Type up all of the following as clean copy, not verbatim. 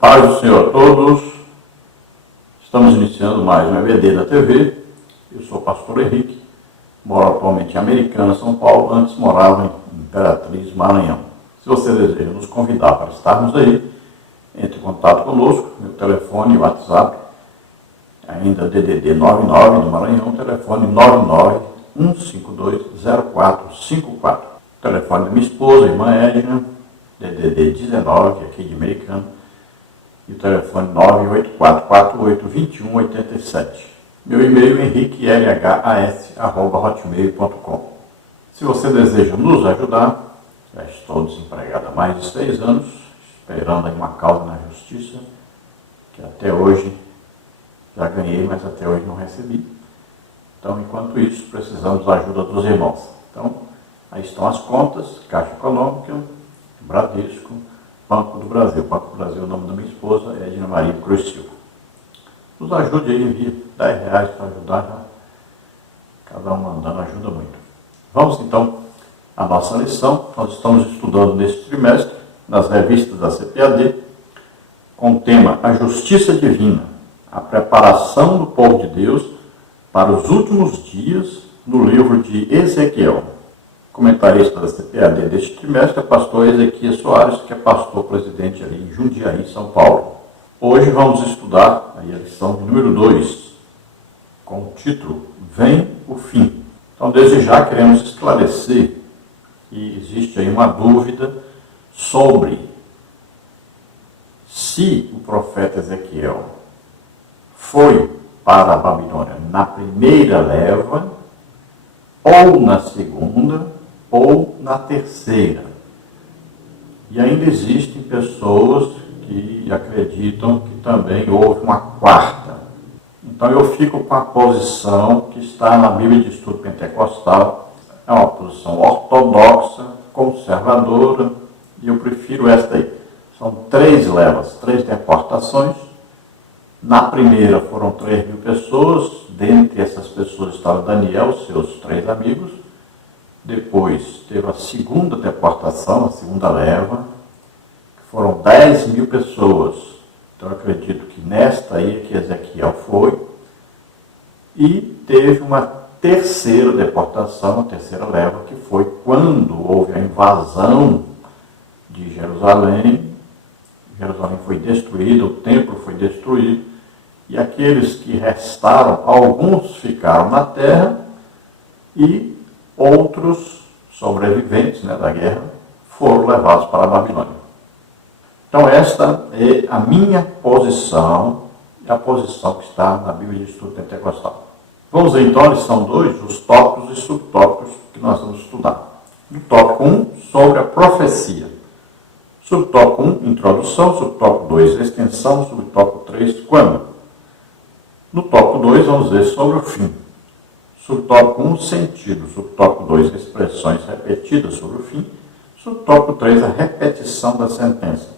Paz do Senhor a todos. Estamos iniciando mais um EBD da TV. Eu sou o pastor Henrique, moro atualmente em Americana, São Paulo. Antes morava em Imperatriz, Maranhão. Se você deseja nos convidar para estarmos aí, entre em contato conosco. Meu telefone e WhatsApp, ainda DDD 99 do Maranhão, telefone 991520454. Telefone da minha esposa, irmã Edna, DDD 19, aqui de Americana. E o telefone 984482187. Meu e-mail henriquelhas@hotmail.com. Se você deseja nos ajudar, já estou desempregado há mais de 6 anos, esperando aí uma causa na justiça, que até hoje já ganhei, mas até hoje não recebi. Então, enquanto isso, precisamos da ajuda dos irmãos. Então, aí estão as contas: Caixa Econômica, Bradesco, Banco do Brasil. Banco do Brasil, o nome da minha esposa é Edna Maria Cruz Silva. Nos ajude aí, envie R$10 para ajudar. Cada um mandando ajuda muito. Vamos então à nossa lição. Nós estamos estudando neste trimestre, nas revistas da CPAD, com o tema A Justiça Divina, a preparação do povo de Deus para os últimos dias, no livro de Ezequiel. Comentarista da CPAD deste trimestre é o pastor Ezequias Soares, que é pastor presidente ali em Jundiaí, São Paulo. Hoje vamos estudar aí a lição de número 2, com o título Vem o Fim. Então, desde já queremos esclarecer que existe aí uma dúvida sobre se o profeta Ezequiel foi para a Babilônia na primeira leva, ou na segunda, ou na terceira. E ainda existem pessoas que acreditam que também houve uma quarta. Então eu fico com a posição que está na Bíblia de Estudo Pentecostal. É uma posição ortodoxa, conservadora, e eu prefiro esta aí. São 3 levas, 3 deportações. Na primeira foram 3.000 pessoas, dentre essas pessoas estava Daniel, seus 3 amigos. Depois teve a segunda deportação, a segunda leva, que foram 10.000 pessoas. Então eu acredito que nesta aí que Ezequiel foi. E teve uma terceira deportação, a terceira leva, que foi quando houve a invasão de Jerusalém. Jerusalém foi destruída, o templo foi destruído, e aqueles que restaram, alguns ficaram na terra, e outros sobreviventes da guerra foram levados para a Babilônia. Então esta é a minha posição, e a posição que está na Bíblia de Estudo Pentecostal. Vamos ver então a lição 2, os tópicos e subtópicos que nós vamos estudar. No tópico 1, sobre a profecia. Subtópico 1, introdução. Subtópico 2, extensão. Subtópico 3, quando. No tópico 2, vamos ver sobre o fim. Subtópico 1, sentido. Subtópico 2, expressões repetidas sobre o fim. Subtópico 3, a repetição da sentença.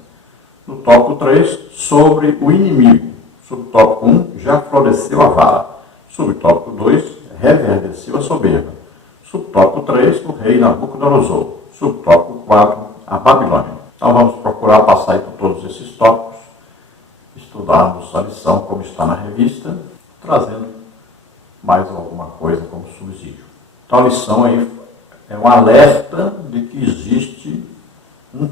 No tópico 3, sobre o inimigo. Subtópico 1, já floresceu a vara. Subtópico 2, reverdeceu a soberba. Subtópico 3, o rei Nabucodonosor. Subtópico 4, a Babilônia. Então vamos procurar passar por todos esses tópicos, estudarmos a lição como está na revista, trazendo mais alguma coisa como subsídio. Então a lição aí é um alerta de que existe um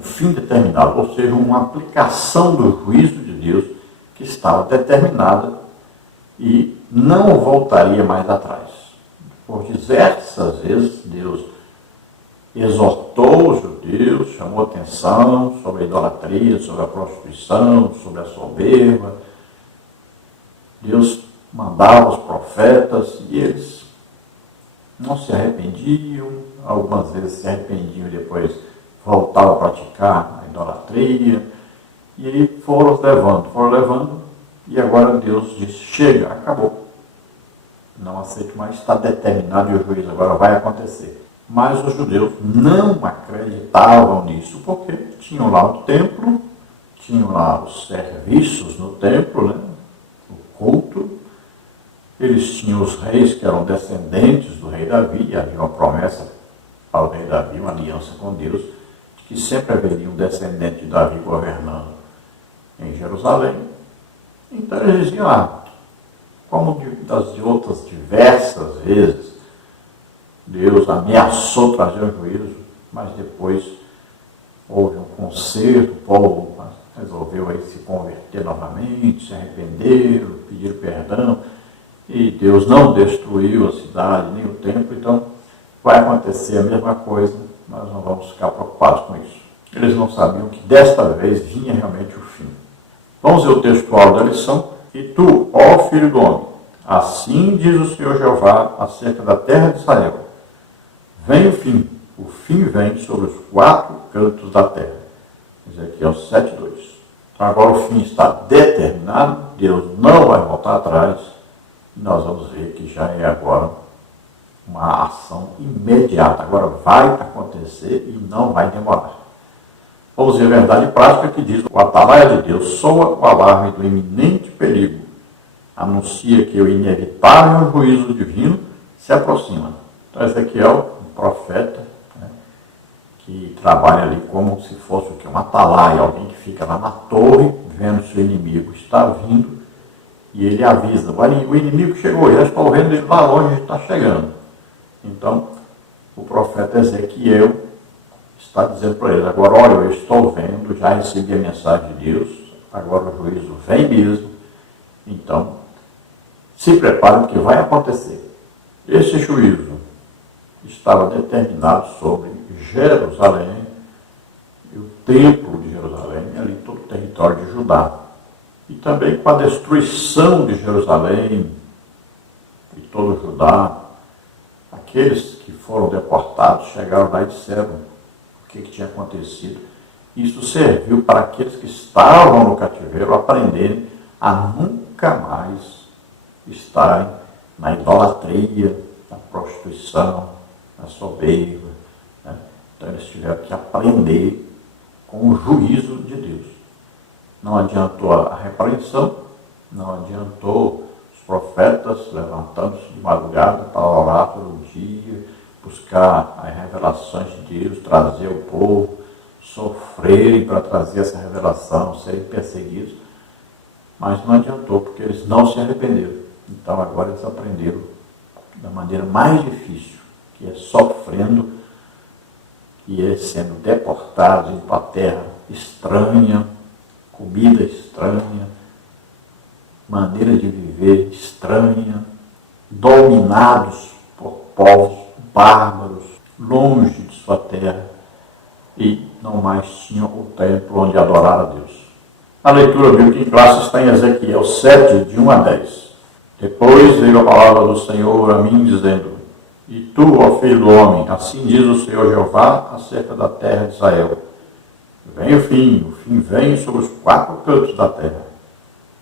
fim determinado, ou seja, uma aplicação do juízo de Deus que estava determinada e não voltaria mais atrás. Por diversas vezes Deus exortou os judeus, chamou atenção sobre a idolatria, sobre a prostituição, sobre a soberba. Deus mandava os profetas e eles não se arrependiam, algumas vezes se arrependiam e depois voltavam a praticar a idolatria. E aí foram levando, e agora Deus disse: chega, acabou. Não aceito mais, está determinado e o juízo agora vai acontecer. Mas os judeus não acreditavam nisso, porque tinham lá o templo, tinham lá os serviços no templo, o culto. Eles tinham os reis que eram descendentes do rei Davi, e havia uma promessa ao rei Davi, uma aliança com Deus, que sempre haveria um descendente de Davi governando em Jerusalém. Então eles diziam, como das outras diversas vezes, Deus ameaçou trazer um juízo, mas depois houve um conserto, o povo resolveu aí se converter novamente, se arrependeram, pediram perdão, e Deus não destruiu a cidade, nem o templo, então vai acontecer a mesma coisa, nós não vamos ficar preocupados com isso. Eles não sabiam que desta vez vinha realmente o fim. Vamos ver o textual da lição. E tu, ó filho do homem, assim diz o Senhor Jeová acerca da terra de Israel, vem o fim vem sobre os 4 cantos da terra. Ezequiel 7:2. Então agora o fim está determinado, Deus não vai voltar atrás, e nós vamos ver que já é agora uma ação imediata. Agora vai acontecer e não vai demorar. Vamos ver a verdade prática que diz: o atalaia de Deus soa o alarme do iminente perigo, anuncia que o inevitável juízo divino se aproxima. Então Ezequiel, um profeta, que trabalha ali como se fosse o quê? Um atalaia, alguém que fica lá na torre, vendo se o inimigo está vindo, e ele avisa: o inimigo chegou, já estou vendo ele lá longe, está chegando. Então, o profeta Ezequiel está dizendo para ele: agora, olha, eu estou vendo, já recebi a mensagem de Deus, agora o juízo vem mesmo, então, se prepare porque vai acontecer. Esse juízo estava determinado sobre Jerusalém, e o templo de Jerusalém, ali todo o território de Judá. E também com a destruição de Jerusalém e todo Judá, aqueles que foram deportados chegaram lá e disseram o que tinha acontecido. Isso serviu para aqueles que estavam no cativeiro aprenderem a nunca mais estarem na idolatria, na prostituição, na soberba. Então eles tiveram que aprender com o juízo de Deus. Não adiantou a repreensão, não adiantou os profetas levantando-se de madrugada para orar todo dia, buscar as revelações de Deus, trazer o povo, sofrerem para trazer essa revelação, serem perseguidos. Mas não adiantou, porque eles não se arrependeram. Então agora eles aprenderam da maneira mais difícil, que é sofrendo, que é sendo deportados, indo para a terra estranha, comida estranha, maneira de viver estranha, dominados por povos bárbaros, longe de sua terra, e não mais tinham o templo onde adorar a Deus. A leitura bíblica em classe está em Ezequiel 7, de 1 a 10. Depois veio a palavra do Senhor a mim, dizendo: e tu, ó filho do homem, assim diz o Senhor Jeová acerca da terra de Israel. Vem o fim vem sobre os 4 cantos da terra.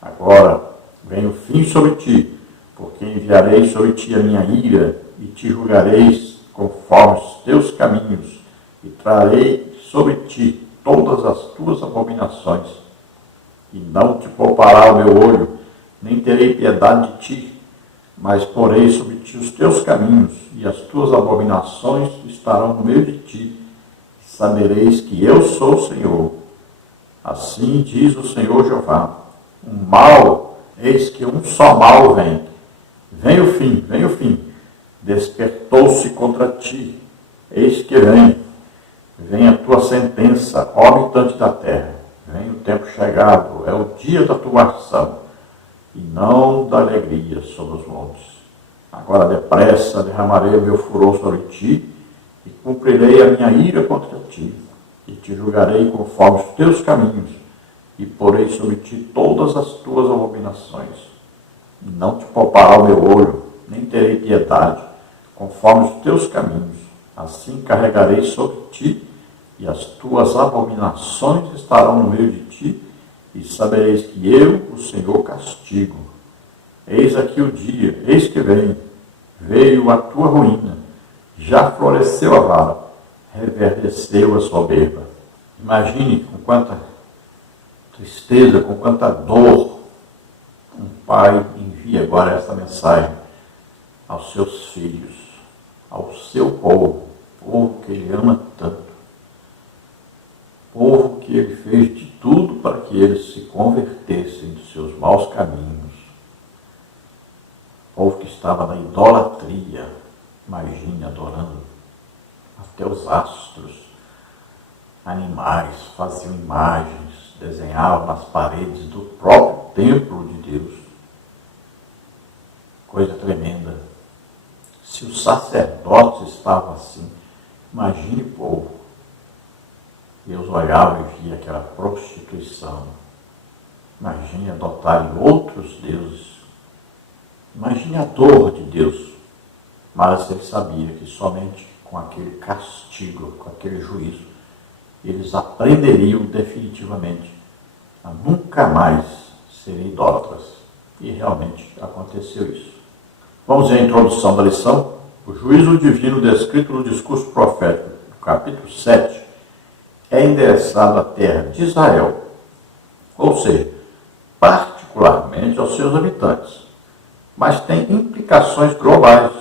Agora vem o fim sobre ti, porque enviarei sobre ti a minha ira, e te julgareis conforme os teus caminhos, e trarei sobre ti todas as tuas abominações, e não te poupará o meu olho, nem terei piedade de ti, mas porei sobre ti os teus caminhos, e as tuas abominações estarão no meio de ti, e sabereis que eu sou o Senhor. Assim diz o Senhor Jeová: um mal, eis que um só mal vem. Vem o fim, despertou-se contra ti, eis que vem a tua sentença, ó habitante da terra. Vem o tempo chegado, é o dia da tua ação, e não da alegria sobre os montes. Agora depressa derramarei o meu furor sobre ti, e cumprirei a minha ira contra ti, e te julgarei conforme os teus caminhos, e porei sobre ti todas as tuas abominações. E não te poupará o meu olho, nem terei piedade, conforme os teus caminhos. Assim carregarei sobre ti, e as tuas abominações estarão no meio de ti, e sabereis que eu, o Senhor, castigo. Eis aqui o dia, eis que veio a tua ruína, já floresceu a vara, reverdeceu a soberba. Imagine com quanta tristeza, com quanta dor, um pai envia agora essa mensagem aos seus filhos, ao seu povo que ele ama tanto. Povo que ele fez de tudo para que eles se convertessem dos seus maus caminhos. Povo que estava na idolatria, imagine, adorando até os astros, animais, faziam imagens, desenhavam nas paredes do próprio templo de Deus. Coisa tremenda. Se os sacerdotes estavam assim, imagine o povo. Deus olhava e via aquela prostituição. Imagine adotarem outros deuses. Imagine a dor de Deus. Mas ele sabia que somente com aquele castigo, com aquele juízo, eles aprenderiam definitivamente a nunca mais serem idólatras. E realmente aconteceu isso. Vamos à introdução da lição. O juízo divino descrito no discurso profético, no capítulo 7, é endereçado à terra de Israel, ou seja, particularmente aos seus habitantes, mas tem implicações globais.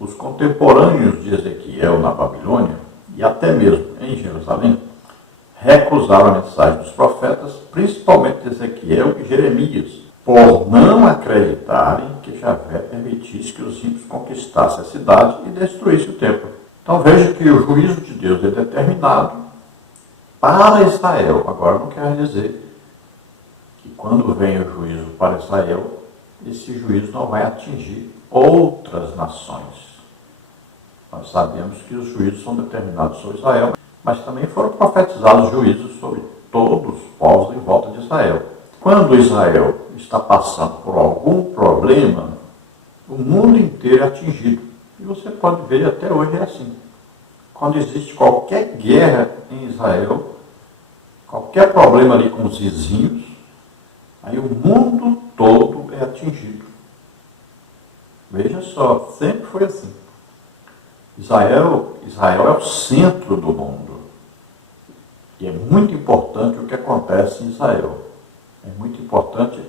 Os contemporâneos de Ezequiel na Babilônia, e até mesmo em Jerusalém, recusaram a mensagem dos profetas, principalmente de Ezequiel e Jeremias, por não acreditarem que Javé permitisse que os ímpios conquistassem a cidade e destruíssem o templo. Então veja que o juízo de Deus é determinado para Israel. Agora não quer dizer que quando vem o juízo para Israel, esse juízo não vai atingir outras nações. Nós sabemos que os juízos são determinados sobre Israel, mas também foram profetizados juízos sobre todos os povos em volta de Israel. Quando Israel está passando por algum problema, o mundo inteiro é atingido. E você pode ver, até hoje é assim. Quando existe qualquer guerra em Israel, qualquer problema ali com os vizinhos, aí o mundo todo é atingido. Veja só, sempre foi assim. Israel é o centro do mundo. E é muito importante o que acontece em Israel. É muito importante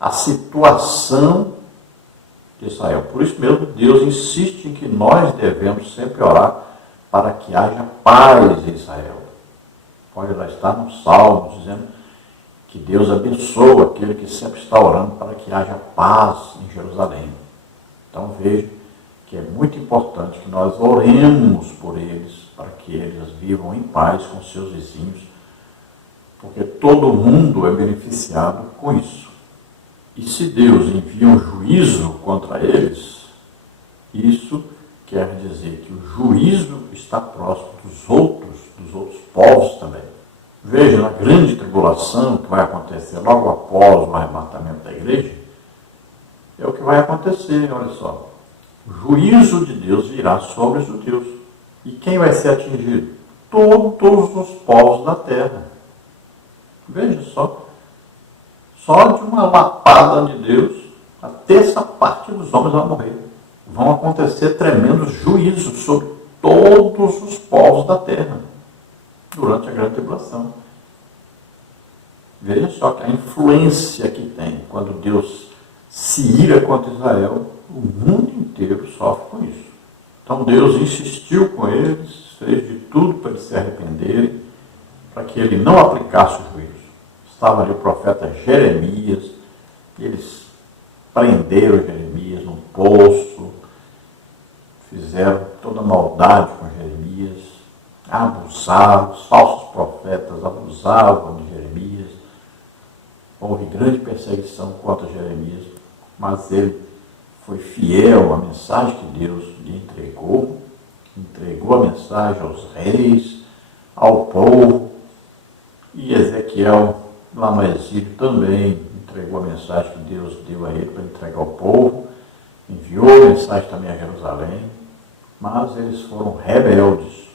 a situação de Israel. Por isso mesmo, Deus insiste em que nós devemos sempre orar para que haja paz em Israel. Pode lá estar no Salmo, dizendo que Deus abençoa aquele que sempre está orando para que haja paz em Jerusalém. Então veja que é muito importante que nós oremos por eles, para que eles vivam em paz com seus vizinhos, porque todo mundo é beneficiado com isso. E se Deus envia um juízo contra eles, isso quer dizer que o juízo está próximo dos outros povos também. Veja, na grande tribulação que vai acontecer logo após o arrebatamento da igreja, é o que vai acontecer, olha só. O juízo de Deus virá sobre os judeus. E quem vai ser atingido? Todos os povos da terra. Veja só de uma lapada de Deus, a terça parte dos homens vai morrer. Vão acontecer tremendos juízos sobre todos os povos da terra durante a grande tribulação. Veja só que a influência que tem quando Deus se ira contra Israel, o mundo inteiro sofre com isso. Então Deus insistiu com eles, fez de tudo para eles se arrependerem, para que ele não aplicasse o juízo. Estava ali o profeta Jeremias, eles prenderam Jeremias num poço, fizeram toda maldade com Jeremias, abusavam, os falsos profetas abusavam de Jeremias. Houve grande perseguição contra Jeremias, mas ele foi fiel à mensagem que Deus lhe entregou a mensagem aos reis, ao povo, e Ezequiel, lá no exílio, também entregou a mensagem que Deus deu a ele para entregar ao povo, enviou a mensagem também a Jerusalém, mas eles foram rebeldes.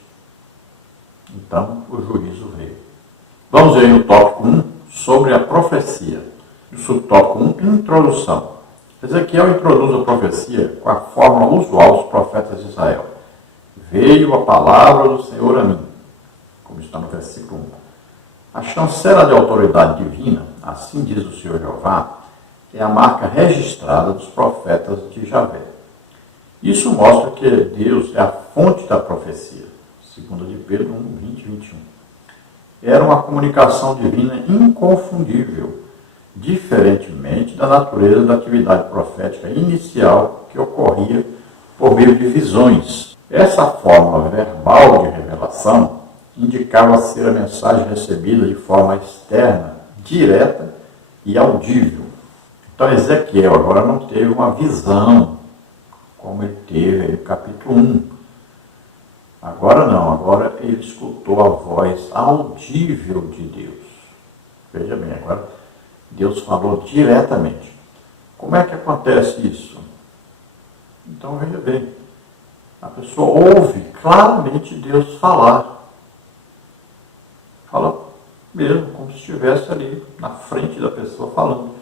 Então o juízo veio. Vamos aí no tópico 1, sobre a profecia. No subtópico 1, introdução. Ezequiel introduz a profecia com a fórmula usual dos profetas de Israel. Veio a palavra do Senhor a mim, como está no versículo 1. A chancela de autoridade divina, assim diz o Senhor Jeová, é a marca registrada dos profetas de Javé. Isso mostra que Deus é a fonte da profecia, segundo de Pedro 1, 20 e 21. era uma comunicação divina inconfundível, diferentemente da natureza da atividade profética inicial que ocorria por meio de visões. Essa forma verbal de revelação indicava ser a mensagem recebida de forma externa, direta e audível. Então Ezequiel agora não teve uma visão, como ele teve no capítulo 1. Agora não, agora ele escutou a voz audível de Deus. Veja bem, agora Deus falou diretamente. Como é que acontece isso? Então veja bem, a pessoa ouve claramente Deus falar. Fala mesmo, como se estivesse ali na frente da pessoa falando.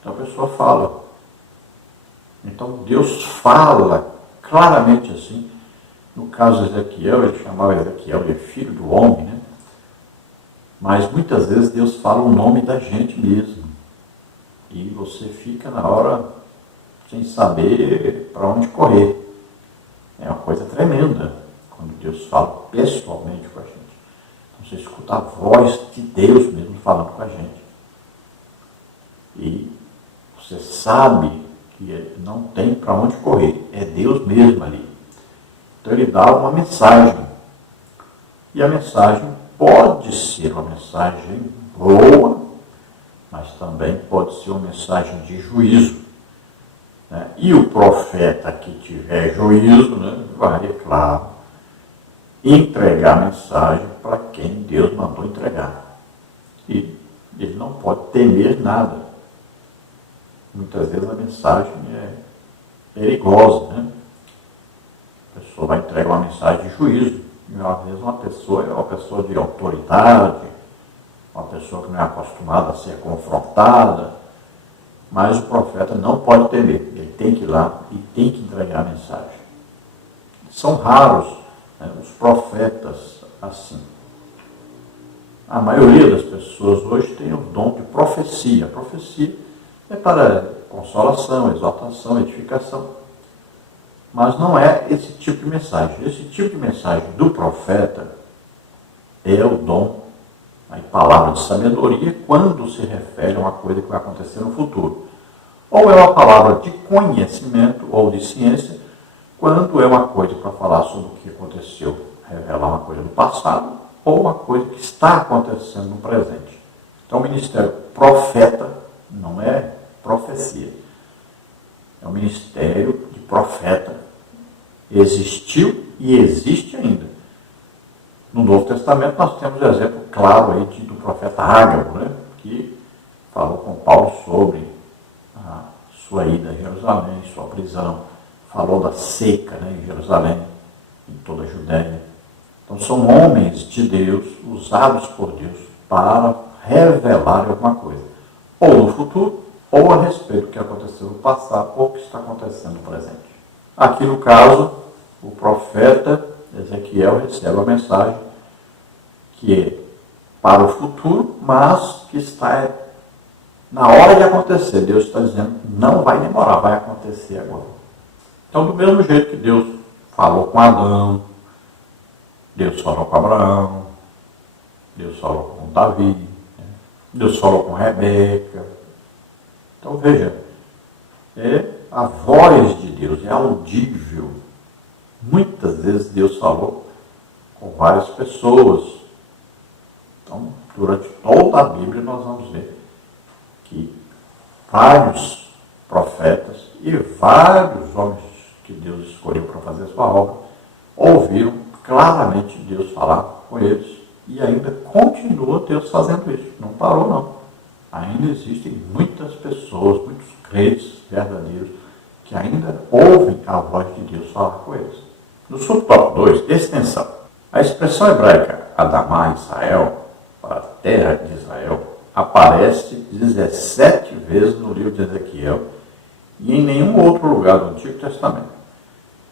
Então a pessoa fala. Então Deus fala claramente assim. No caso de Ezequiel, ele chamava Ezequiel de filho do homem, né? Mas muitas vezes Deus fala o nome da gente mesmo. E você fica na hora sem saber para onde correr. É uma coisa tremenda quando Deus fala pessoalmente com a gente. Então você escuta a voz de Deus mesmo falando com a gente. E você sabe que não tem para onde correr. É Deus mesmo ali. Então ele dá uma mensagem. E a mensagem pode ser uma mensagem boa, mas também pode ser uma mensagem de juízo. Né? E o profeta que tiver juízo, né, vai, claro, entregar a mensagem para quem Deus mandou entregar. E ele não pode temer nada. Muitas vezes a mensagem é perigosa, né? A pessoa vai entregar uma mensagem de juízo. E às vezes uma pessoa é uma pessoa de autoridade, uma pessoa que não é acostumada a ser confrontada, mas o profeta não pode temer. Ele tem que ir lá e tem que entregar a mensagem. São raros, né, os profetas assim. A maioria das pessoas hoje tem o dom de profecia. A profecia é para consolação, exaltação, edificação. Mas não é esse tipo de mensagem. Esse tipo de mensagem do profeta é o dom, a palavra de sabedoria, quando se refere a uma coisa que vai acontecer no futuro. Ou é uma palavra de conhecimento ou de ciência, quando é uma coisa para falar sobre o que aconteceu, revelar uma coisa do passado, ou uma coisa que está acontecendo no presente. Então o ministério profeta não é profecia. É um ministério de profeta. Existiu e existe ainda. No Novo Testamento nós temos um exemplo claro aí do profeta Ágabo, né, que falou com Paulo sobre a sua ida a Jerusalém, sua prisão, falou da seca, né, em Jerusalém, em toda a Judéia. Então são homens de Deus, usados por Deus para revelar alguma coisa, ou no futuro, ou a respeito do que aconteceu no passado, ou o que está acontecendo no presente. Aqui no caso, o profeta Ezequiel recebe a mensagem que é para o futuro, mas que está na hora de acontecer. Deus está dizendo, não vai demorar, vai acontecer agora. Então, do mesmo jeito que Deus falou com Adão, Deus falou com Abraão, Deus falou com Davi, né? Deus falou com Rebeca. Então, veja, a voz de Deus é audível. Muitas vezes Deus falou com várias pessoas. Então, durante toda a Bíblia nós vamos ver que vários profetas e vários homens que Deus escolheu para fazer a sua obra ouviram claramente Deus falar com eles. E ainda continua Deus fazendo isso. Não parou, não. Ainda existem muitas pessoas, muitos crentes verdadeiros que ainda ouvem a voz de Deus falar com eles. No subtópico 2, extensão. A expressão hebraica Adamá Israel, para a terra de Israel, aparece 17 vezes no livro de Ezequiel e em nenhum outro lugar do Antigo Testamento.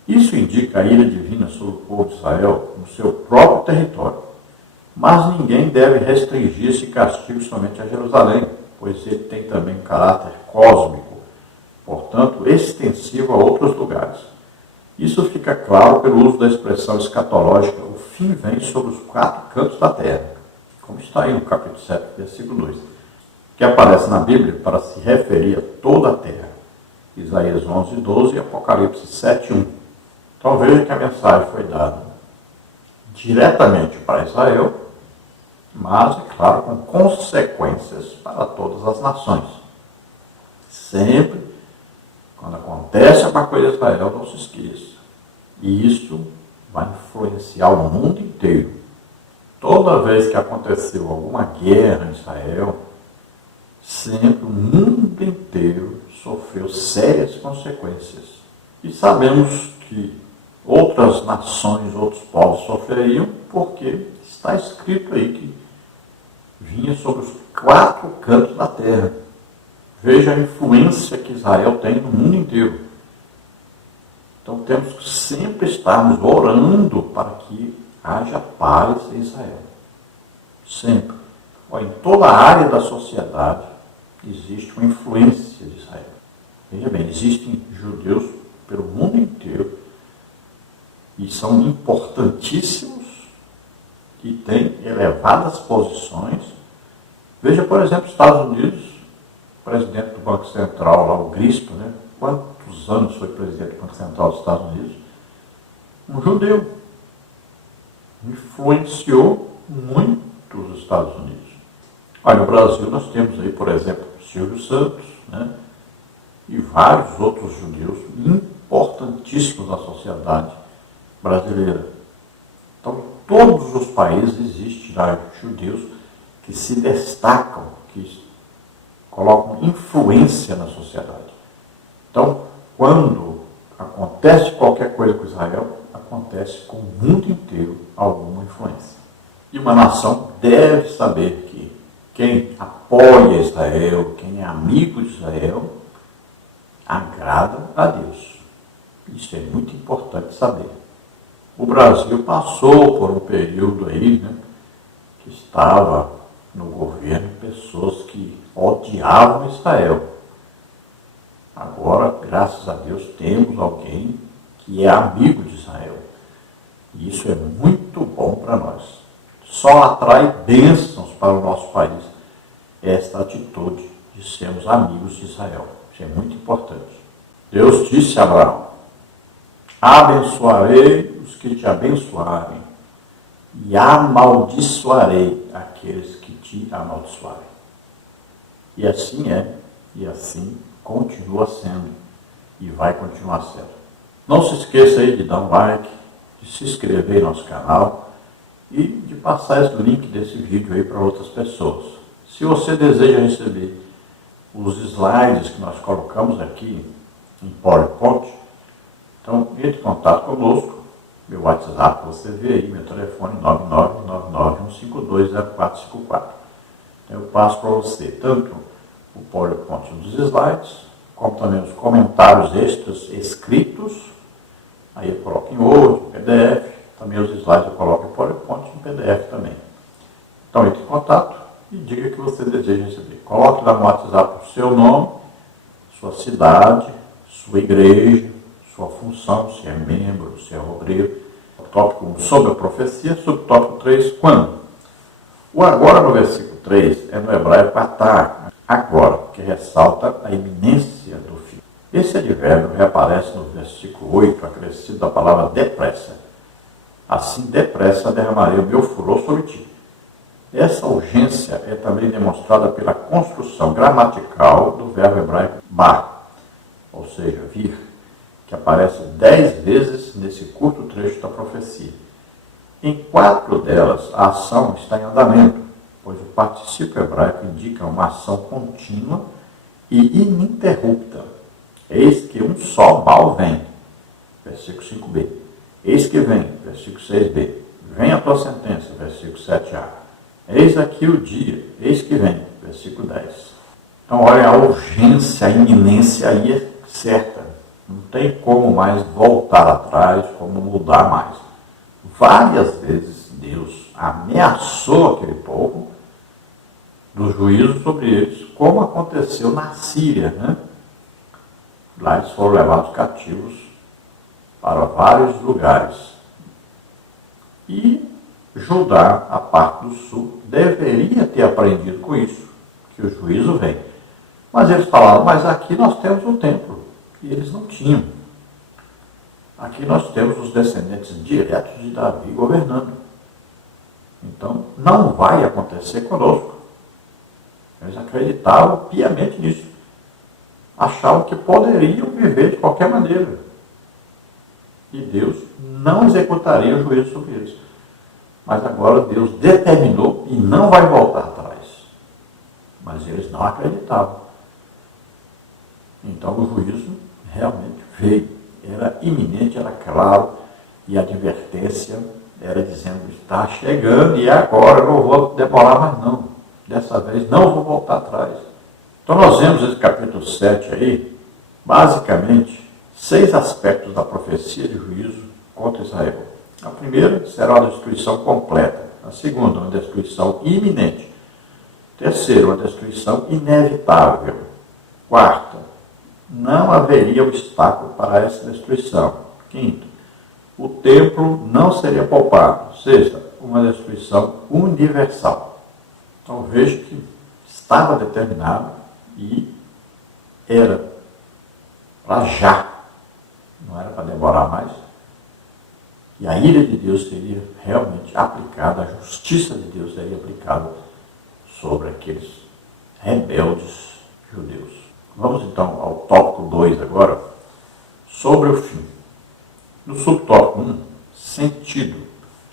Isso indica a ira divina sobre o povo de Israel no seu próprio território. Mas ninguém deve restringir esse castigo somente a Jerusalém, pois ele tem também caráter cósmico, portanto, extensivo a outros lugares. Isso fica claro pelo uso da expressão escatológica, o fim vem sobre os 4 cantos da terra. como está aí no capítulo 7, versículo 2, que aparece na Bíblia para se referir a toda a terra. Isaías 11, 12 e Apocalipse 7, 1. Então veja que a mensagem foi dada diretamente para Israel, mas, é claro, com consequências para todas as nações. Sempre, quando acontece uma coisa em Israel, não se esqueça. E isso vai influenciar o mundo inteiro. Toda vez que aconteceu alguma guerra em Israel, sempre o mundo inteiro sofreu sérias consequências. E sabemos que outras nações, outros povos sofreriam, porque está escrito aí que vinha sobre os 4 cantos da terra. Veja a influência que Israel tem no mundo inteiro. Então temos que sempre estarmos orando para que haja paz em Israel. Sempre. Em toda a área da sociedade existe uma influência de Israel. Veja bem, existem judeus pelo mundo inteiro e são importantíssimos e têm elevadas posições. Veja, por exemplo, os Estados Unidos, o presidente do Banco Central, lá, o Grispo, né? Quantos anos foi presidente do Banco Central dos Estados Unidos? Um judeu. Influenciou muito os Estados Unidos. Olha, no Brasil nós temos aí, por exemplo, Silvio Santos, né? E vários outros judeus importantíssimos na sociedade brasileira. Então, em todos os países existem já judeus que se destacam, que colocam influência na sociedade. Então, quando acontece qualquer coisa com Israel, acontece com o mundo inteiro alguma influência. E uma nação deve saber que quem apoia Israel, quem é amigo de Israel, agrada a Deus. Isso é muito importante saber. O Brasil passou por um período aí, né, que estava no governo pessoas que odiavam Israel. Agora, graças a Deus, temos alguém que é amigo de Israel. E isso é muito bom para nós. Só atrai bênçãos para o nosso país esta atitude de sermos amigos de Israel. Isso é muito importante. Deus disse a Abraão: abençoarei os que te abençoarem e amaldiçoarei aqueles que te amaldiçoarem. E assim é, e assim continua sendo, e vai continuar sendo. Não se esqueça aí de dar um like, de se inscrever no nosso canal e de passar esse link desse vídeo aí para outras pessoas. Se você deseja receber os slides que nós colocamos aqui em PowerPoint, então entre em contato conosco. Meu WhatsApp, você vê aí, meu telefone 99991520454. Eu passo para você tanto o PowerPoint dos slides, como também os comentários extras escritos. Aí eu coloco em Word, PDF, também os slides eu coloco em PowerPoint e em PDF também. Então entre em contato e diga que você deseja receber. Coloque lá no WhatsApp o seu nome, sua cidade, sua igreja, sua função, se é membro, se é obreiro. O tópico 1 sobre a profecia, subtópico 3, quando? O agora no versículo 3 é no hebraico atá, agora, que ressalta a iminência do fim. Esse advérbio reaparece no versículo 8, acrescido da palavra depressa. Assim, depressa derramarei o meu furor sobre ti. Essa urgência é também demonstrada pela construção gramatical do verbo hebraico bar, ou seja, vir, que aparece 10 vezes nesse curto trecho da profecia. Em 4 delas, a ação está em andamento, pois o particípio hebraico indica uma ação contínua e ininterrupta. Eis que um só mal vem, versículo 5b. Eis que vem, versículo 6b. Vem a tua sentença, versículo 7a. Eis aqui o dia, eis que vem, versículo 10. Então, olha, a urgência, a iminência aí é certa. Não tem como mais voltar atrás, como mudar mais. Várias vezes Deus ameaçou aquele povo do juízo sobre eles, como aconteceu na Síria, né? Lá eles foram levados cativos para vários lugares. E Judá, a parte do sul, deveria ter aprendido com isso, que o juízo vem. Mas eles falaram, mas aqui nós temos o templo, e eles não tinham. Aqui nós temos os descendentes diretos de Davi governando. Então, não vai acontecer conosco. Eles acreditavam piamente nisso. Achavam que poderiam viver de qualquer maneira. E Deus não executaria o juízo sobre eles. Mas agora Deus determinou e não vai voltar atrás. Mas eles não acreditavam. Então o juízo realmente veio. Era iminente, era claro, e a advertência era dizendo, está chegando e agora, eu não vou demorar mais não. Dessa vez não vou voltar atrás. Então nós vemos esse capítulo 7 aí, basicamente, 6 aspectos da profecia de juízo contra Israel. A primeira será uma destruição completa. A segunda, uma destruição iminente. Terceiro, uma destruição inevitável. Quarta, não haveria obstáculo para essa destruição. Quinto, o templo não seria poupado. Sexta, uma destruição universal. Então veja que estava determinado e era para já. Não era para demorar mais. E a ira de Deus seria realmente aplicada, a justiça de Deus seria aplicada sobre aqueles rebeldes judeus. Vamos então ao tópico 2 agora, sobre o fim. No subtópico 1, sentido.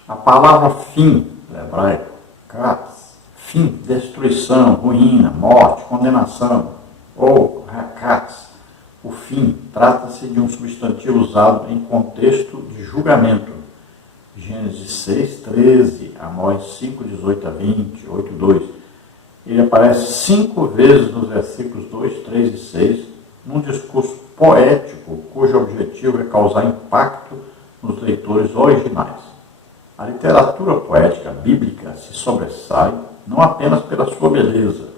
A palavra fim, no hebraico, katz, fim, destruição, ruína, morte, condenação, ou rakatz, o fim, trata-se de um substantivo usado em contexto de julgamento. Gênesis 6, 13, Amós 5, 18 a 20, 8, 2. Ele aparece 5 vezes nos versículos 2, 3 e 6, num discurso poético, cujo objetivo é causar impacto nos leitores originais. A literatura poética bíblica se sobressai não apenas pela sua beleza,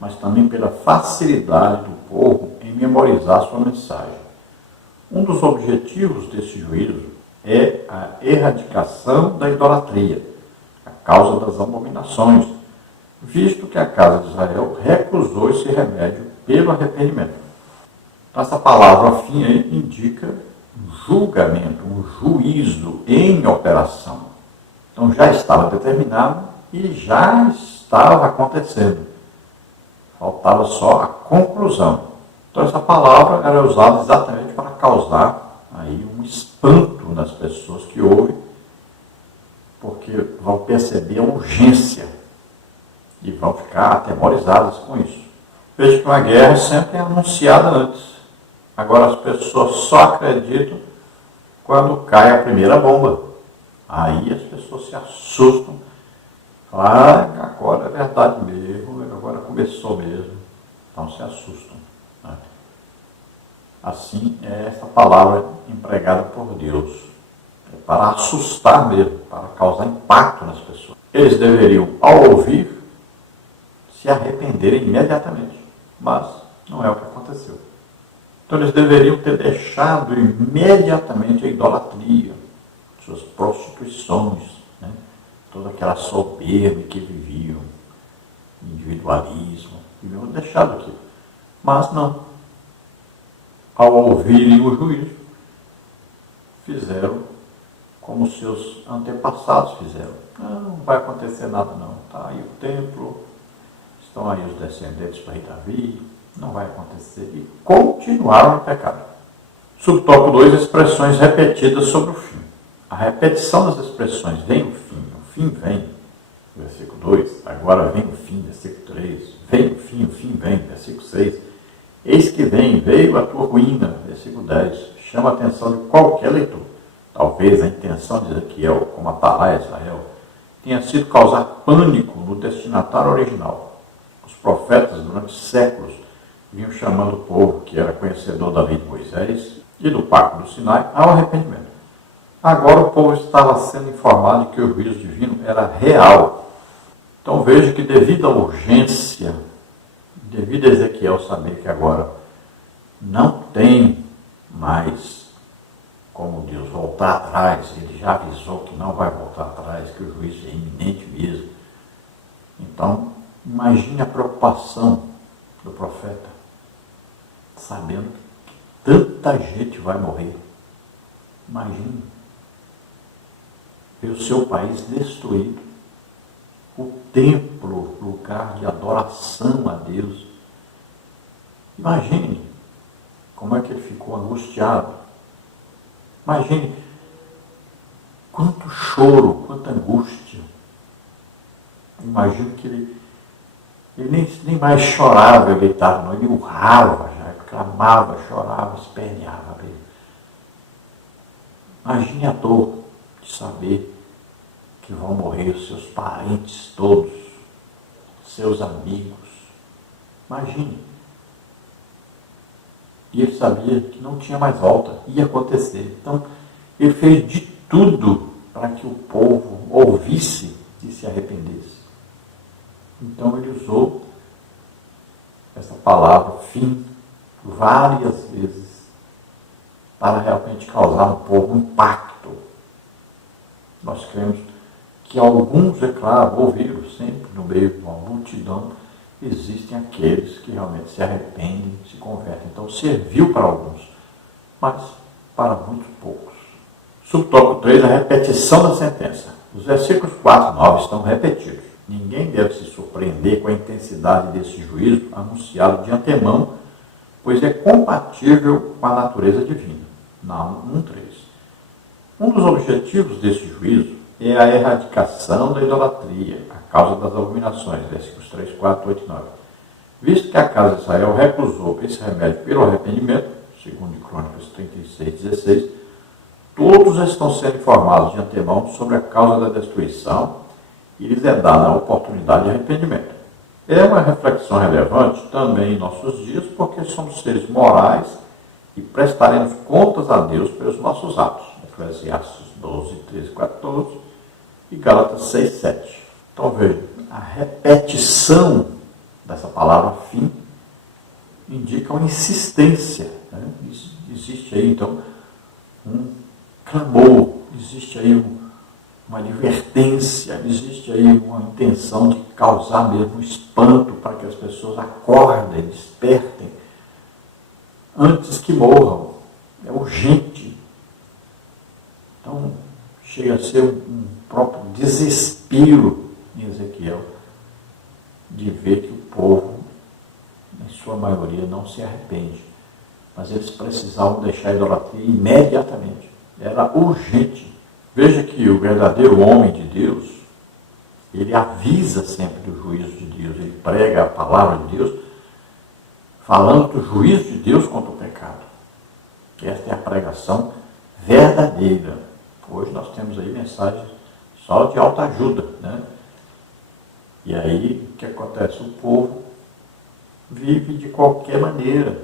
mas também pela facilidade do povo em memorizar sua mensagem. Um dos objetivos desse juízo é a erradicação da idolatria, a causa das abominações, visto que a casa de Israel recusou esse remédio pelo arrependimento. Então, essa palavra fim aí indica um julgamento, um juízo em operação. Então já estava determinado e já estava acontecendo. Faltava só a conclusão. Então essa palavra era usada exatamente para causar aí um espanto nas pessoas que ouvem, porque vão perceber a urgência e vão ficar atemorizadas com isso. Veja que uma guerra sempre é anunciada antes. Agora as pessoas só acreditam quando cai a primeira bomba. Aí as pessoas se assustam. Falam, agora é verdade mesmo, agora começou mesmo. Então se assustam. Né? Assim é essa palavra empregada por Deus. É para assustar mesmo, para causar impacto nas pessoas. Eles deveriam, ao ouvir, se arrependerem imediatamente. Mas não é o que aconteceu. Então eles deveriam ter deixado imediatamente a idolatria, suas prostituições, né? Toda aquela soberba que viviam, individualismo, deviam ter deixado aquilo. Mas não. Ao ouvirem o juízo, fizeram como seus antepassados fizeram. Não vai acontecer nada não. Está aí o templo, estão aí os descendentes do rei Davi, não vai acontecer. E continuaram no pecado. Subtópico 2, expressões repetidas sobre o fim. A repetição das expressões vem o fim vem, versículo 2, agora vem o fim, versículo 3, vem o fim vem, versículo 6, eis que veio a tua ruína, versículo 10, chama a atenção de qualquer leitor. Talvez a intenção de Ezequiel, como atalaia Israel, tenha sido causar pânico no destinatário original. Os profetas, durante séculos, vinham chamando o povo, que era conhecedor da lei de Moisés e do pacto do Sinai, ao arrependimento. Agora o povo estava sendo informado de que o juízo divino era real. Então veja que devido à urgência, devido a Ezequiel saber que agora não tem mais como Deus, voltar atrás. Ele já avisou que não vai voltar atrás, que o juízo é iminente mesmo. Então, imagine a preocupação do profeta, sabendo que tanta gente vai morrer. Imagine ver o seu país destruído, o templo, lugar de adoração a Deus. Imagine como é que ele ficou angustiado. Imagine quanto choro, quanta angústia. Imagino que ele nem mais chorava, eu gritava, não, ele urrava já, clamava, chorava, esperneava mesmo. Imagine a dor de saber que vão morrer os seus parentes todos, seus amigos. Imagine. E ele sabia que não tinha mais volta, ia acontecer. Então, ele fez de tudo para que o povo ouvisse e se arrependesse. Então, ele usou essa palavra, fim, várias vezes, para realmente causar no povo um impacto. Nós cremos que alguns, é claro, ouviram sempre no meio de uma multidão, existem aqueles que realmente se arrependem, se convertem. Então, serviu para alguns, mas para muito poucos. Subtópico 3, a repetição da sentença. Os versículos 4 e 9 estão repetidos. Ninguém deve se surpreender com a intensidade desse juízo anunciado de antemão, pois é compatível com a natureza divina. Naum 1:3. Um dos objetivos desse juízo é a erradicação da idolatria, a causa das abominações, versículos 3, 4, 8 e 9. Visto que a casa de Israel recusou esse remédio pelo arrependimento, segundo Crônicas 36, 16, todos estão sendo informados de antemão sobre a causa da destruição e lhes é dada a oportunidade de arrependimento. É uma reflexão relevante também em nossos dias, porque somos seres morais e prestaremos contas a Deus pelos nossos atos. Eclesiastes 12, 13, 14 e Gálatas 6, 7. Então veja, a repetição dessa palavra fim indica uma insistência. Né? Existe aí então um clamor, existe aí uma advertência, existe aí uma intenção de causar mesmo um espanto para que as pessoas acordem, despertem antes que morram. É urgente. Então, chega a ser um próprio desespero em Ezequiel de ver que o povo, em sua maioria, não se arrepende. Mas eles precisavam deixar a idolatria imediatamente. Era urgente. Veja que o verdadeiro homem de Deus, ele avisa sempre do juízo de Deus, ele prega a palavra de Deus, falando do juízo de Deus contra o pecado. Esta é a pregação verdadeira. Hoje nós temos aí mensagens só de autoajuda, né? E aí, o que acontece? O povo vive de qualquer maneira.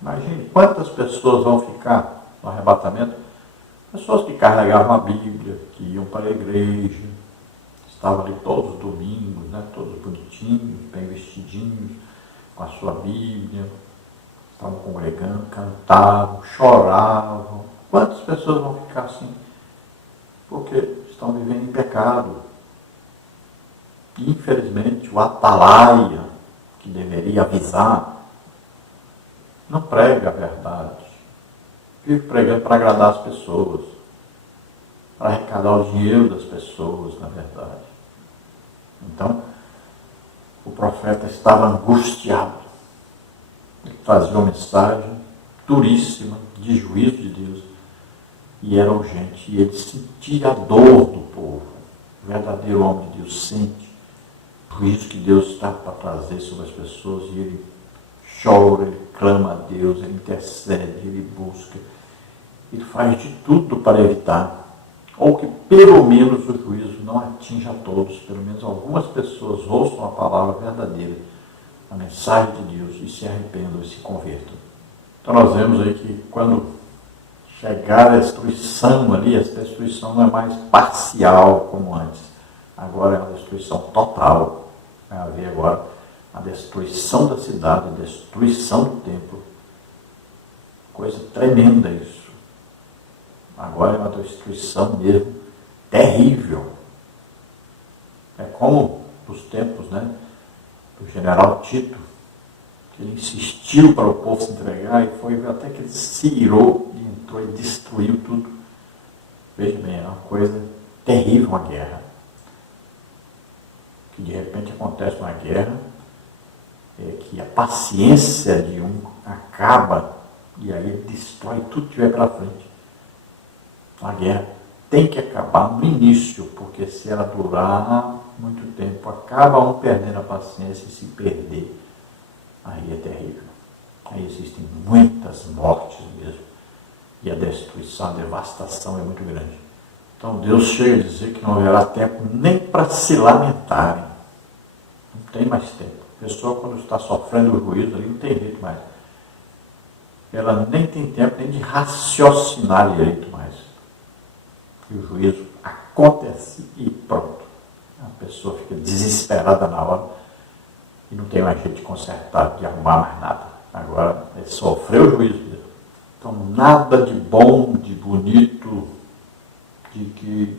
Imagine quantas pessoas vão ficar no arrebatamento. Pessoas que carregavam a Bíblia, que iam para a igreja, estavam ali todos os domingos, né? Todos bonitinhos, bem vestidinhos, com a sua Bíblia, estavam congregando, cantavam, choravam. Quantas pessoas vão ficar assim? Porque estão vivendo em pecado. Infelizmente, o atalaia, que deveria avisar, não prega a verdade. Vive pregando para agradar as pessoas, para arrecadar o dinheiro das pessoas, na verdade. Então, o profeta estava angustiado. Ele trazia uma mensagem duríssima de juízo de Deus e era urgente. E ele sentia a dor do povo. O verdadeiro homem de Deus sente o juízo que Deus está para trazer sobre as pessoas e ele chora, ele clama a Deus, ele intercede, ele busca, ele faz de tudo para evitar, ou que pelo menos o juízo não atinja a todos, pelo menos algumas pessoas ouçam a palavra verdadeira, a mensagem de Deus e se arrependam e se convertam. Então nós vemos aí que quando chegar a destruição ali, essa destruição não é mais parcial como antes, agora é uma destruição total. Vai haver agora a destruição da cidade, a destruição do templo. Coisa tremenda isso. Agora é uma destruição mesmo terrível. É como nos tempos, né, do general Tito, que ele insistiu para o povo se entregar e foi até que ele se irou e entrou e destruiu tudo. Veja bem, é uma coisa terrível uma guerra. Que de repente acontece uma guerra, que a paciência de um acaba e aí ele destrói tudo que tiver pela frente. A guerra tem que acabar no início, porque se ela durar muito tempo, acaba um perdendo a paciência e se perder, aí é terrível. Aí existem muitas mortes mesmo. E a destruição, a devastação é muito grande. Então Deus chega a dizer que não haverá tempo nem para se lamentarem. Não tem mais tempo. A pessoa, quando está sofrendo o juízo, ali não tem jeito mais. Ela nem tem tempo nem de raciocinar direito mais. E o juízo acontece e pronto. A pessoa fica desesperada na hora e não tem mais jeito de consertar, de arrumar mais nada. Agora, ele sofreu o juízo mesmo. Então, nada de bom, de bonito, de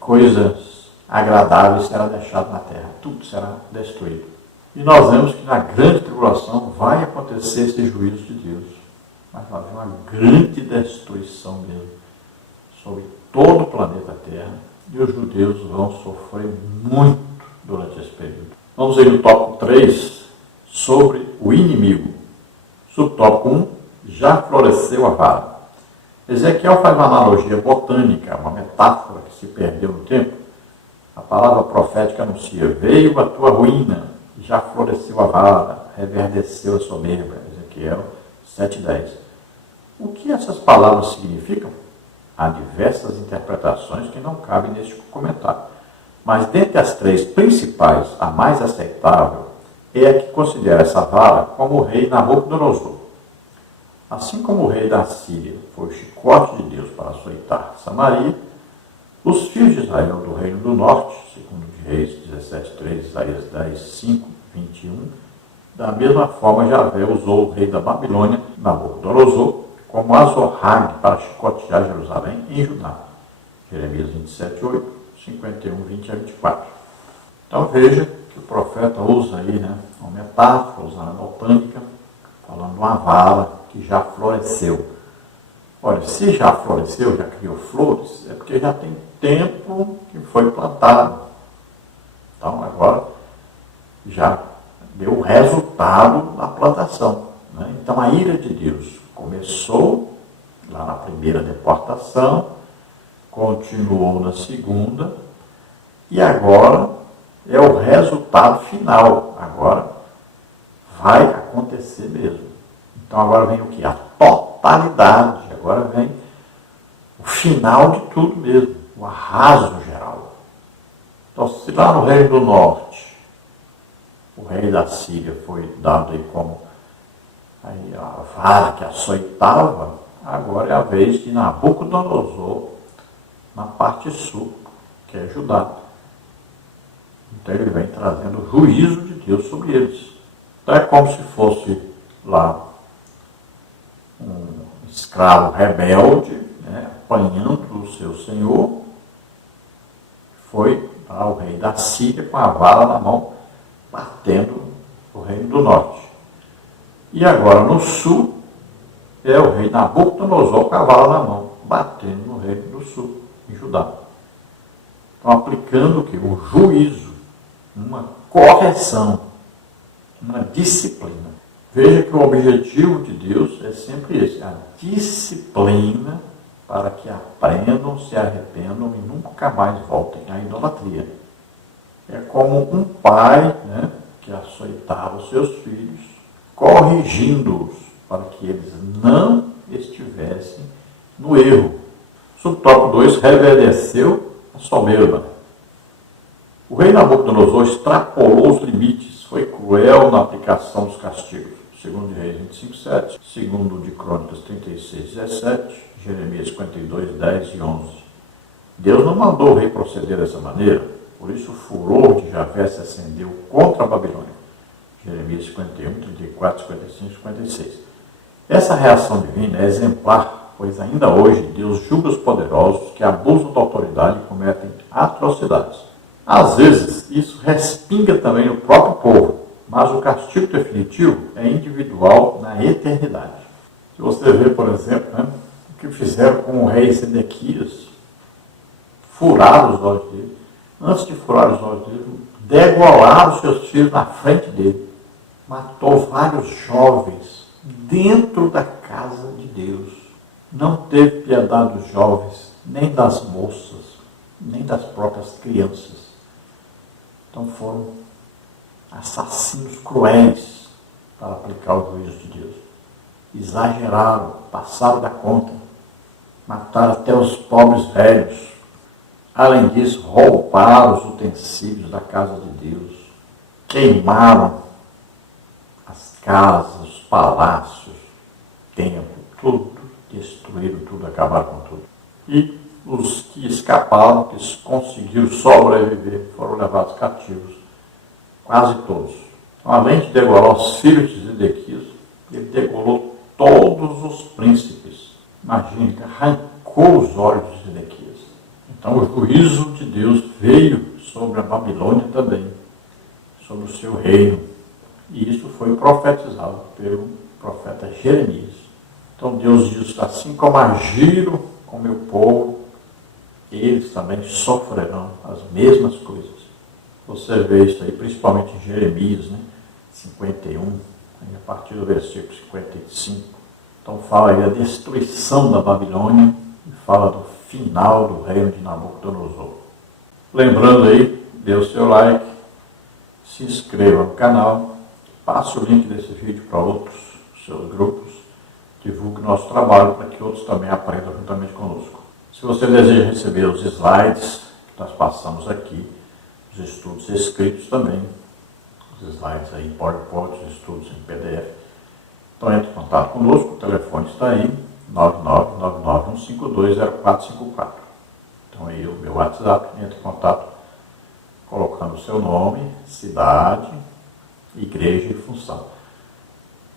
coisas agradáveis será deixado na terra. Tudo será destruído. E nós vemos que na grande tribulação vai acontecer esse juízo de Deus. Mas vai haver uma grande destruição mesmo sobre todo o planeta Terra. E os judeus vão sofrer muito durante esse período. Vamos ver no tópico 3 sobre o inimigo. Subtópico 1, já floresceu a vara. Ezequiel faz uma analogia botânica, uma metáfora que se perdeu no tempo. A palavra profética anuncia: veio a tua ruína, já floresceu a vara, reverdeceu a soberba. Ezequiel 7:10. O que essas palavras significam? Há diversas interpretações que não cabem neste comentário. Mas dentre as três principais, a mais aceitável é a que considera essa vara como o rei Nabucodonosor. Assim como o rei da Síria foi o chicote de Deus para açoitar Samaria, os filhos de Israel do reino do norte, segundo de Reis 17:3, Isaías 10:5, 21, da mesma forma Javé usou o rei da Babilônia, Nabucodonosor, como azorrague para chicotear Jerusalém em Judá. Jeremias 27:8, 51, 20 a 24. Então veja que o profeta usa aí, né, uma metáfora, usando a botânica, falando de uma vara que já floresceu. Olha, se já floresceu, já criou flores, é porque já tem tempo que foi plantado. Então agora já deu o resultado da plantação, né? Então a ira de Deus começou lá na primeira deportação, continuou na segunda, e agora é o resultado final. Agora vai acontecer mesmo. Então agora vem o que? A totalidade. Agora vem o final de tudo mesmo, o arraso geral. Então, se lá no Reino do Norte, o rei da Síria foi dado aí como aí a vara que açoitava, agora é a vez de Nabucodonosor na parte sul, que é Judá. Então ele vem trazendo o juízo de Deus sobre eles. Então é como se fosse lá um escravo rebelde, né, apanhando o seu senhor, foi para o rei da Síria com a vara na mão, batendo o reino do norte. E agora no sul é o rei Nabucodonosor com a vara na mão, batendo no reino do sul, em Judá. Então aplicando o que? Um juízo, uma correção, uma disciplina. Veja que o objetivo de Deus é sempre esse, a disciplina para que aprendam, se arrependam e nunca mais voltem à idolatria. É como um pai, né, que açoitava os seus filhos, corrigindo-os para que eles não estivessem no erro. Subtópico 2, reverdeceu a soberba. O rei Nabucodonosor extrapolou os limites, foi cruel na aplicação dos castigos. Segundo de Reis 25:7, segundo de Crônicas 36:17, Jeremias 52:10 e 11. Deus não mandou o rei proceder dessa maneira, por isso o furor de Javé se acendeu contra a Babilônia. Jeremias 51, 34, 55 e 56. Essa reação divina é exemplar pois ainda hoje Deus julga os poderosos que abusam da autoridade e cometem atrocidades. Às vezes, isso respinga também no próprio povo, mas o castigo definitivo é individual na eternidade. Se você vê, por exemplo, o que fizeram com o rei Zedequias, furaram os olhos dele. Antes de furar os olhos dele, degolaram os seus filhos na frente dele. Matou vários jovens dentro da casa de Deus. Não teve piedade dos jovens, nem das moças, nem das próprias crianças. Então foram assassinos cruéis para aplicar o juízo de Deus. Exageraram, passaram da conta, mataram até os pobres velhos. Além disso, roubaram os utensílios da casa de Deus, queimaram as casas, os palácios, templo, tudo, destruíram tudo, acabaram com tudo. E os que escaparam, que conseguiram sobreviver, foram levados cativos, quase todos. Então, além de degolar os filhos de Zedequias, ele degolou todos os príncipes. Imagine, arrancou os olhos de Zedequias. Então o juízo de Deus veio sobre a Babilônia também, sobre o seu reino. E isso foi profetizado pelo profeta Jeremias. Então Deus diz, assim como agiram com meu povo, eles também sofrerão as mesmas coisas. Você vê isso aí, principalmente em Jeremias, 51, a partir do versículo 55. Então fala aí da destruição da Babilônia e fala do final do reino de Nabucodonosor. Lembrando aí, dê o seu like, se inscreva no canal, passe o link desse vídeo para outros seus grupos, divulgue nosso trabalho para que outros também aprendam juntamente conosco. Se você deseja receber os slides que nós passamos aqui, os estudos escritos também, os slides aí em PowerPoint, os estudos em PDF, então entre em contato conosco, o telefone está aí, 99991520454. Então aí o meu WhatsApp, entre em contato colocando o seu nome, cidade, igreja e função.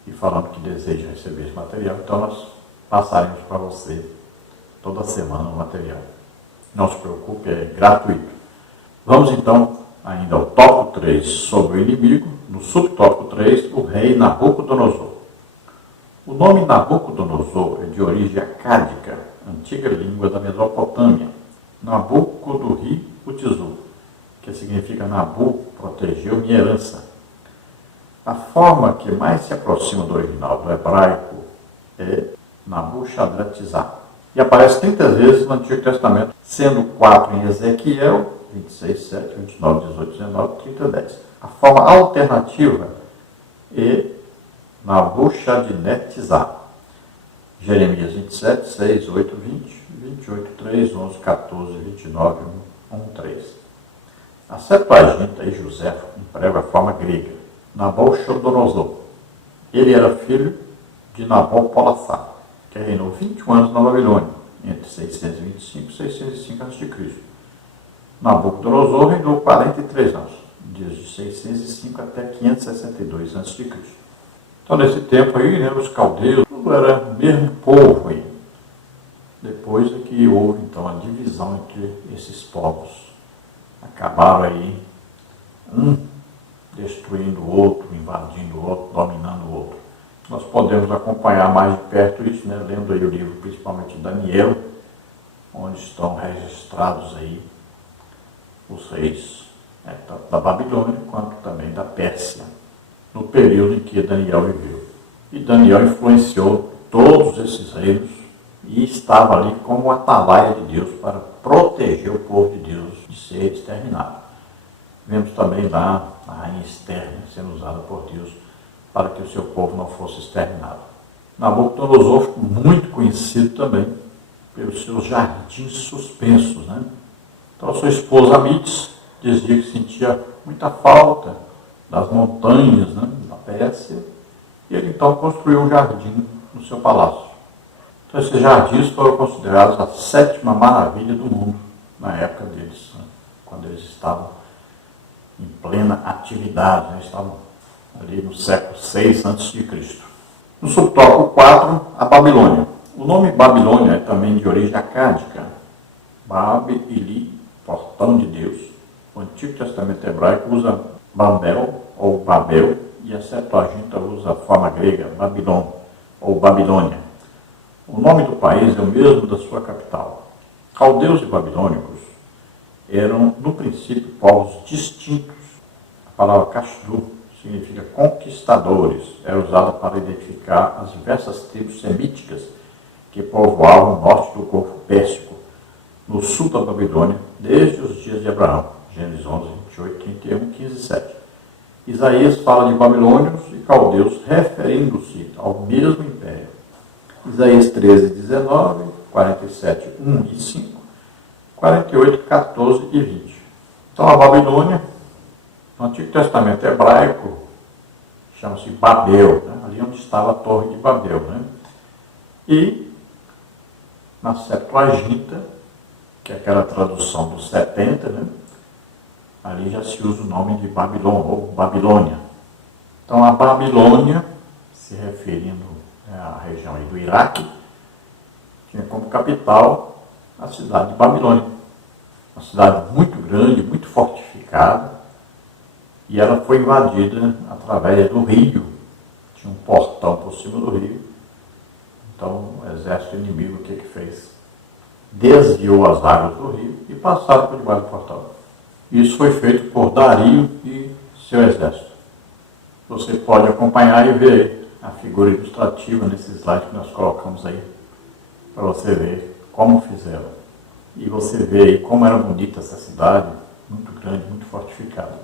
E falando que deseja receber esse material, então nós passaremos para você toda semana o material. Não se preocupe, é gratuito. Vamos então ainda ao tópico 3 sobre o inimigo, no subtópico 3, o rei Nabucodonosor. O nome Nabucodonosor é de origem acádica, antiga língua da Mesopotâmia. Nabuco do Ri Utizu, que significa Nabu, protegeu minha herança. A forma que mais se aproxima do original do hebraico é Nabuchadrezzar. E aparece 30 vezes no Antigo Testamento, sendo 4 em Ezequiel, 26, 7, 29, 18, 19, 30, 10. A forma alternativa é Nabuchadnezzar. Jeremias 27, 6, 8, 20, 28, 3, 11, 14, 29, 1, 3. A Septuaginta e José emprega a forma grega, Nabucodonosor. Ele era filho de Nabopolassar, que reinou 21 anos na Babilônia, entre 625 e 605 a.C. Nabucodonosor reinou 43 anos, desde 605 até 562 a.C. Então, nesse tempo aí, os caldeus, tudo era o mesmo povo aí. Depois é que houve, então, a divisão entre esses povos. Acabaram aí, um destruindo o outro, invadindo o outro, dominando o outro. Nós podemos acompanhar mais de perto isso, lendo aí o livro, principalmente de Daniel, onde estão registrados aí os reis, tanto da Babilônia quanto também da Pérsia, no período em que Daniel viveu. E Daniel influenciou todos esses reinos e estava ali como atalaia de Deus para proteger o povo de Deus de ser exterminado. Vemos também lá a rainha Esther sendo usada por Deus para que o seu povo não fosse exterminado. Nabucodonosor ficou muito conhecido também pelos seus jardins suspensos. Então a sua esposa Amites dizia que sentia muita falta das montanhas da Pérsia, e ele então construiu um jardim no seu palácio. Então esses jardins foram considerados a 7ª maravilha do mundo na época deles, quando eles estavam em plena atividade, estavam ali no século 6 a.C. No subtópico 4, a Babilônia. O nome Babilônia é também de origem acádica. Bab e Li, portão de Deus. O Antigo Testamento hebraico usa Babel ou Babel e a Septuaginta usa a forma grega Babilon ou Babilônia. O nome do país é o mesmo da sua capital. Caldeus e babilônicos eram, no princípio, povos distintos. A palavra Kashdú significa conquistadores. Era usada para identificar as diversas tribos semíticas que povoavam o norte do Golfo Pérsico, no sul da Babilônia, desde os dias de Abraão. Gênesis 11, 28, 31, 15 e 7. Isaías fala de babilônios e caldeus, referindo-se ao mesmo império. Isaías 13, 19, 47, 1 e 5, 48, 14 e 20. Então, a Babilônia, no Antigo Testamento hebraico, chama-se Babel, né? Ali onde estava a Torre de Babel. Né? E, na Septuaginta, que é aquela tradução dos 70, né? Ali já se usa o nome de Babilon ou Babilônia. Então, a Babilônia, se referindo à região aí do Iraque, tinha como capital a cidade de Babilônia. Uma cidade muito grande, muito fortificada, e ela foi invadida através do rio. Tinha um portão por cima do rio. Então, o exército inimigo, o que fez? Desviou as águas do rio e passaram por debaixo do portão. Isso foi feito por Dario e seu exército. Você pode acompanhar e ver a figura ilustrativa nesse slide que nós colocamos aí, para você ver como fizeram. E você vê aí como era bonita essa cidade, muito grande, muito fortificada.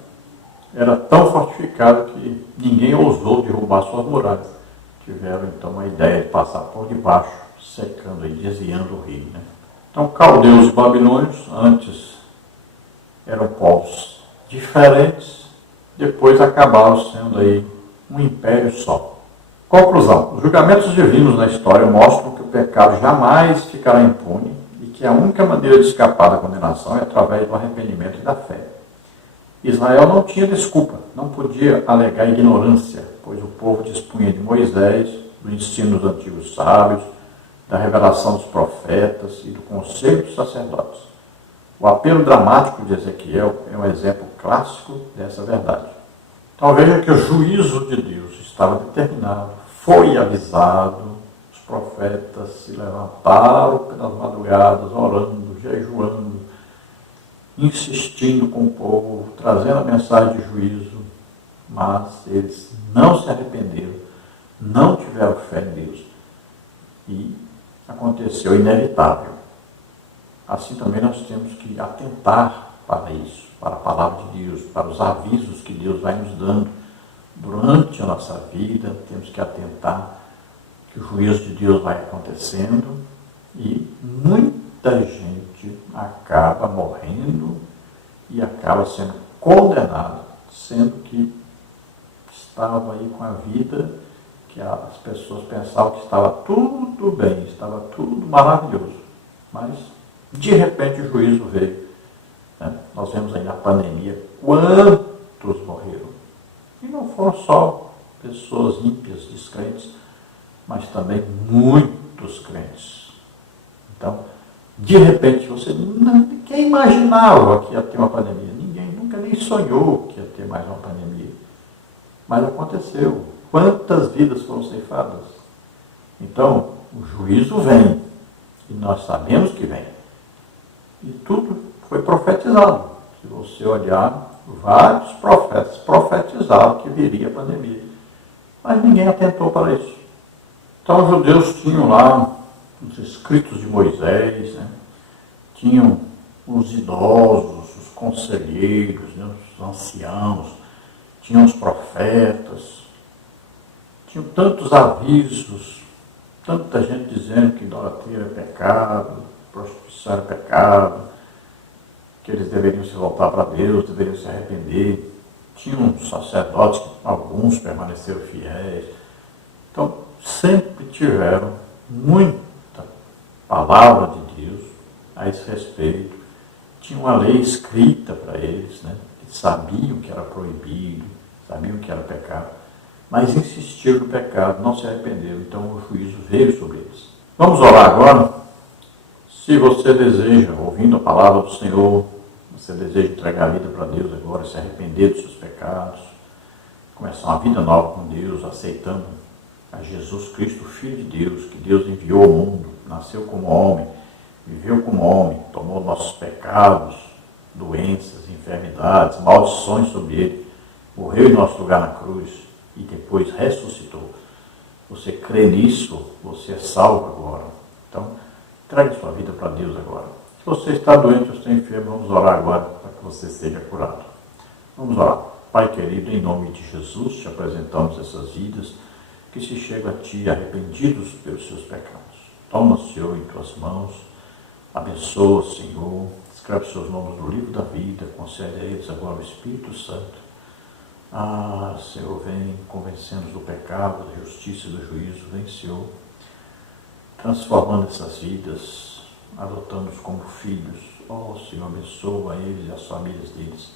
Era tão fortificada que ninguém ousou derrubar suas muralhas. Tiveram então a ideia de passar por debaixo, secando e desviando o rio. Né? Então, caldeus e babilônios, antes eram povos diferentes, depois acabaram sendo aí um império só. Conclusão: os julgamentos divinos na história mostram que o pecado jamais ficará impune e que a única maneira de escapar da condenação é através do arrependimento e da fé. Israel não tinha desculpa, não podia alegar ignorância, pois o povo dispunha de Moisés, do ensino dos antigos sábios, da revelação dos profetas e do conselho dos sacerdotes. O apelo dramático de Ezequiel é um exemplo clássico dessa verdade. Então veja que o juízo de Deus estava determinado, foi avisado, os profetas se levantaram pelas madrugadas, orando, jejuando, insistindo com o povo, trazendo a mensagem de juízo, mas eles não se arrependeram, não tiveram fé em Deus. E aconteceu o inevitável. Assim também nós temos que atentar para isso, para a palavra de Deus, para os avisos que Deus vai nos dando durante a nossa vida. Temos que atentar que o juízo de Deus vai acontecendo e muita gente acaba morrendo e acaba sendo condenado, sendo que estava aí com a vida que as pessoas pensavam que estava tudo bem, estava tudo maravilhoso, mas de repente o juízo veio. Né? Nós vemos aí na pandemia quantos morreram. E não foram só pessoas ímpias, descrentes, mas também muitos crentes. Então, de repente, ninguém imaginava que ia ter uma pandemia. Ninguém nunca nem sonhou que ia ter mais uma pandemia. Mas aconteceu. Quantas vidas foram ceifadas? Então, o juízo vem. E nós sabemos que vem. E tudo foi profetizado. Se você olhar, vários profetas profetizaram que viria a pandemia. Mas ninguém atentou para isso. Então os judeus tinham lá os escritos de Moisés, né? Tinham os idosos, os conselheiros, né? Os anciãos, tinham os profetas, tinham tantos avisos, tanta gente dizendo que idolatria é pecado, prostituição era pecado, que eles deveriam se voltar para Deus, deveriam se arrepender. Tinham sacerdotes, alguns permaneceram fiéis. Então, sempre tiveram muita palavra de Deus a esse respeito. Tinha uma lei escrita para eles, né? Que sabiam que era proibido, sabiam que era pecado, mas insistiram no pecado, não se arrependeram. Então, o juízo veio sobre eles. Vamos orar agora. Se você deseja, ouvindo a palavra do Senhor, você deseja entregar a vida para Deus agora, se arrepender dos seus pecados, começar uma vida nova com Deus, aceitando a Jesus Cristo, Filho de Deus, que Deus enviou ao mundo, nasceu como homem, viveu como homem, tomou nossos pecados, doenças, enfermidades, maldições sobre ele, morreu em nosso lugar na cruz e depois ressuscitou. Você crê nisso, você é salvo agora. Então, entregue sua vida para Deus agora. Se você está doente ou está enfermo, vamos orar agora para que você seja curado. Vamos orar. Pai querido, em nome de Jesus, te apresentamos essas vidas que se chegam a Ti arrependidos pelos seus pecados. Toma, Senhor, em Tuas mãos, abençoa, Senhor, escreve seus nomes no livro da vida, concede a eles agora o Espírito Santo. Ah, Senhor, vem convencendo-nos do pecado, da justiça e do juízo. Vem, Senhor, transformando essas vidas, adotando-os como filhos. Oh, Senhor, abençoa eles e as famílias deles.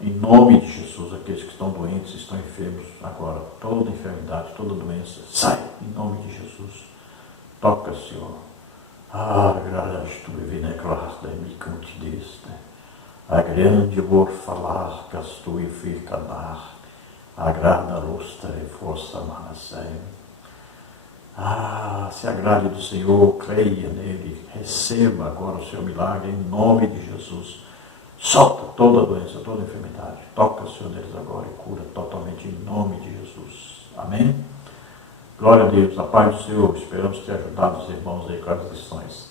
Em nome de Jesus, aqueles que estão doentes, estão enfermos agora, toda enfermidade, toda doença, sai, em nome de Jesus. Toca, Senhor. Ah, graças tu vinegras da micante deste. A grande por falar, castu e ficanar. A grana lustra e força manasei. Ah, se agrade do Senhor, creia nele, receba agora o seu milagre em nome de Jesus. Solta toda doença, toda enfermidade. Toca, Senhor, neles agora e cura totalmente em nome de Jesus. Amém? Glória a Deus, a paz do Senhor. Esperamos ter ajudado os irmãos aí com as lições.